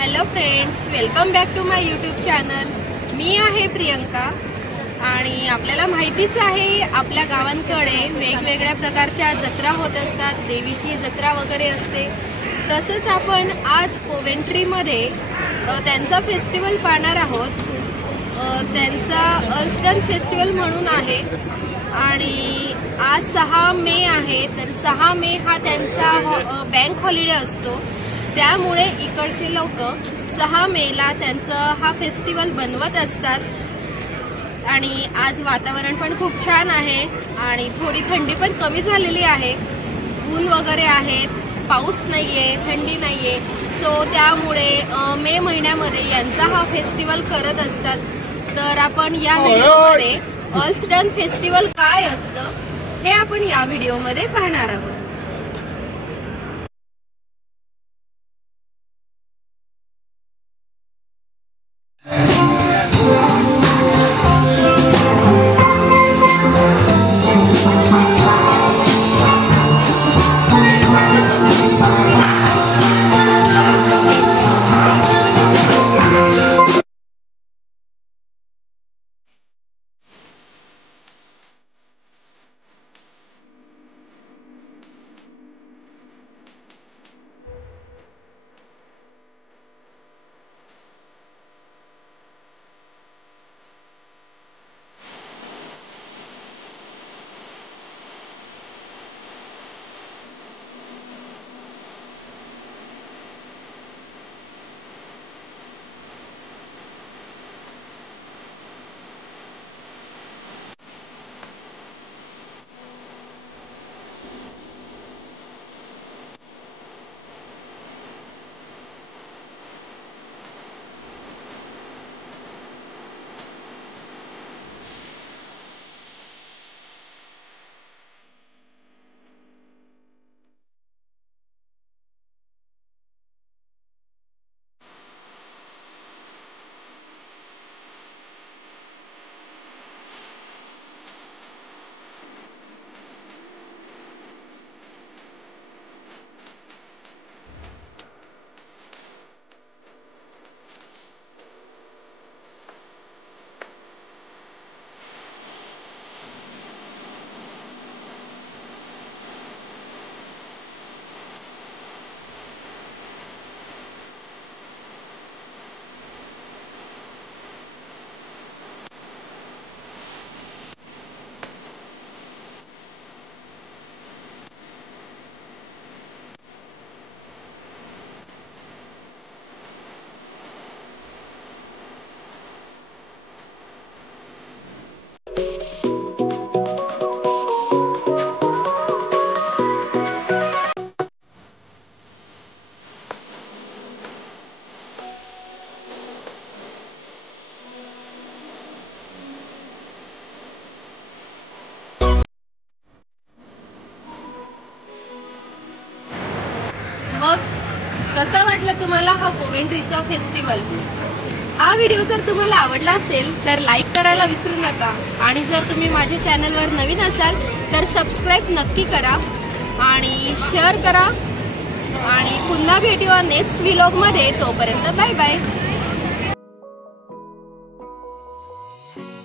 Hello friends, welcome back to my YouTube channel. मी आहे प्रियंका आणि आपल्याला माहितीच आहे आपल्या गावांकडे वेगवेगळ्या प्रकारच्या जत्रा होत असतात, देवीची जत्रा वगैरे असते। तसंच आपण आज कोवेंट्रीमध्ये त्यांचा फेस्टिवल पाहणार आहोत। त्यांचा अल्स्टन फेस्टिवल म्हणून आहे आणि आज 6 मे आहे। तर 6 मे हा त्यांचा बँक हॉलिडे असतो, त्यामुळे इकडचे लोक 6 मेला त्यांचा हा फेस्टिवल बनवत असतात। आणि आज वातावरण पण खूप छान आहे आणि थोडी थंडी पण कमी झालेली आहे। ऊन वगैरे आहेत, पाऊस नाहीये, थंडी नाहीये। सो त्यामुळे मे महिन्यामध्ये यांचा हा फेस्टिवल करत असतात। तर आपण या व्हिडिओमध्ये अल्स्टन फेस्टिवल काय असतं हे आपण या व्हिडिओमध्ये पाहणार आहोत। मग कसं वाटलं तुम्हाला हा कोवेंट्रीचा फेस्टिवल? हा व्हिडिओ जर तुम्हाला आवडला असेल तर लाईक करायला विसरू नका आणि जर तुम्ही माझ्या चॅनलवर नवीन असाल तर सबस्क्राईब नक्की करा आणि शेअर करा आणि पुन्हा भेटूया नेक्स्ट व्लॉग मध्ये। तोपर्यंत बाय बाय।